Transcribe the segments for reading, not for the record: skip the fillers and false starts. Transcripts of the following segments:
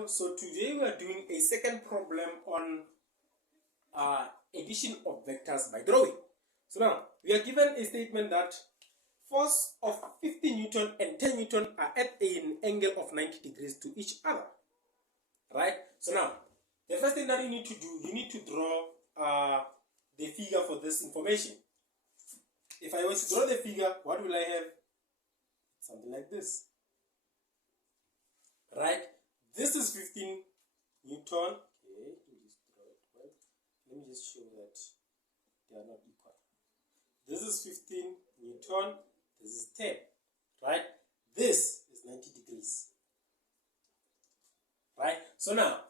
Hello, so today we are doing a second problem on addition of vectors by drawing. So now we are given a statement that force of 50 Newton and 10 Newton are at an angle of 90 degrees to each other. Right? So now the first thing that you need to do, you need to draw the figure for this information. If I was to draw the figure, what will I have? Something like this. Right? This is 15 Newton. Okay, let me just draw it well. Let me just show that they are not equal. This is 15 Newton. This is 10. Right? This is 90 degrees. Right? So now,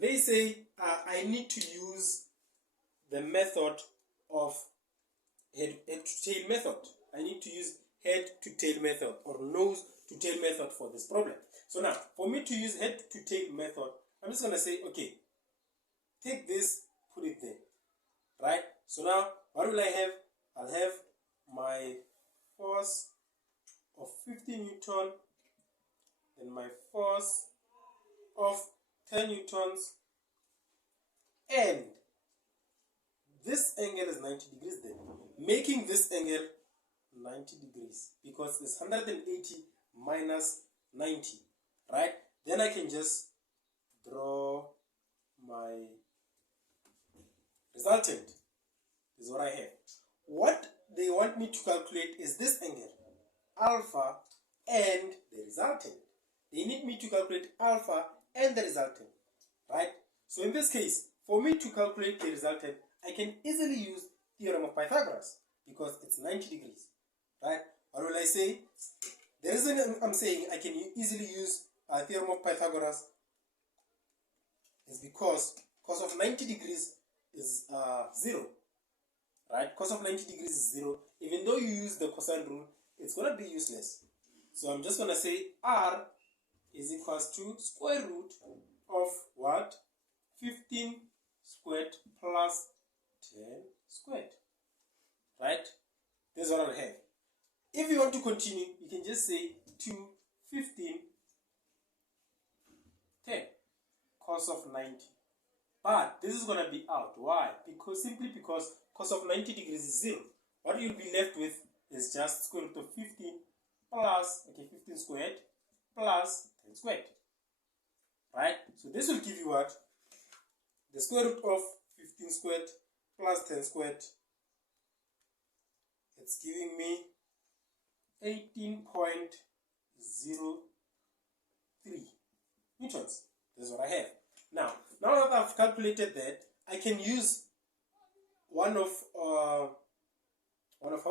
they say I need to use the method of head to tail method. I need to use head to tail method or nose to tail method for this problem. So now, for me to use head to tail method, I'm just going to say, okay, take this, put it there. Right? So now, what will I have? I'll have my force of 50 Newton, then my force of 10 Newtons, and this angle is 90 degrees then, making this angle 90 degrees because it's 180 minus 90, right? Then I can just draw my resultant. This is what I have. What they want me to calculate is this angle, alpha, and the resultant. They need me to calculate alpha and the resultant, right? So in this case, for me to calculate the resultant, I can easily use theorem of Pythagoras because it's 90 degrees, right? What will I say? The reason I'm saying I can easily use theorem of Pythagoras is because cos of 90 degrees is 0, right? Cos of 90 degrees is 0. Even though you use the cosine rule, it's going to be useless. So I'm just going to say R is equals to square root of what? 15 squared plus 10 squared. Right? This is what I'll have. If you want to continue, you can just say 2, 15, 10 cos of 90. But this is going to be out. Why? Simply because cos of 90 degrees is 0. What you'll be left with is just square root of 15 plus, 15 squared plus 10 squared. Right? So this will give you what? The square root of 15 squared plus 10 squared. It's giving me 18.03 newtons. This is what I have. Now that I've calculated that, I can use one of how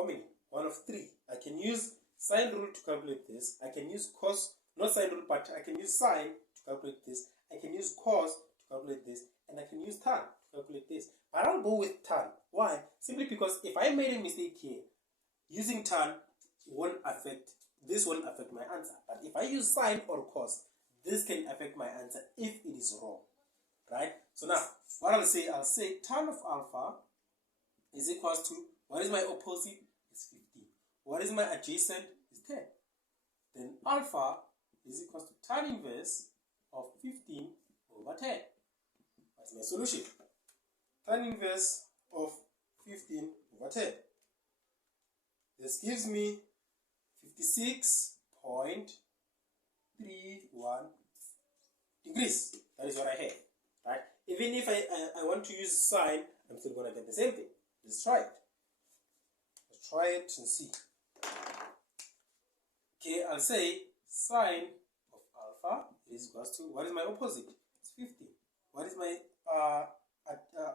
many? One of 3. I can use sine rule to calculate this. I can use cos, not sine rule, but I can use sine to calculate this. I can use cos to calculate this, and I can use tan to calculate this. But I'll go with tan. Why? Simply because if I made a mistake here, using tan won't affect my answer. But if I use sine or cos, this can affect my answer if it is wrong. Right? So now, what I'll say tan of alpha is equals to, what is my opposite? It's 15. What is my adjacent? Is 10. Then alpha is equals to tan inverse of 15 over 10. That's my solution. Tan inverse of 15 over 10. This gives me 56.31 degrees. That is what I have. Right? Even if I want to use sine, I'm still going to get the same thing. Let's try it. Let's try it and see. Okay, I'll say sine of alpha is equals to, what is my opposite? It's 50. What is my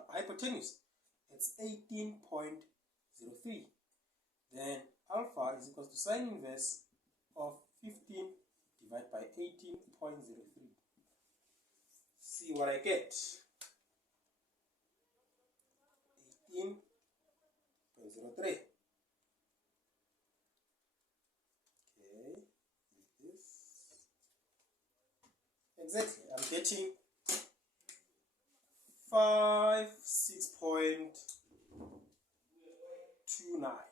hypotenuse? It's 18.03. Then alpha is equals to sine inverse of 15 divided by 18.03. See what I get. 18.03. Okay, this. Exactly, I'm getting 56.29,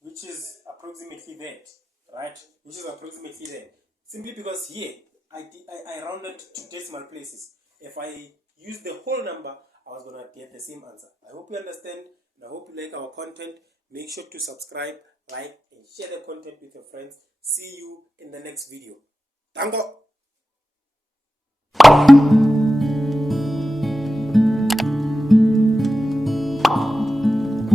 which is approximately that, right? Which is approximately that. Simply because here I rounded to decimal places. If I use the whole number, I was going to get the same answer. I hope you understand, and I hope you like our content. Make sure to subscribe, like, and share the content with your friends. See you in the next video. Danko!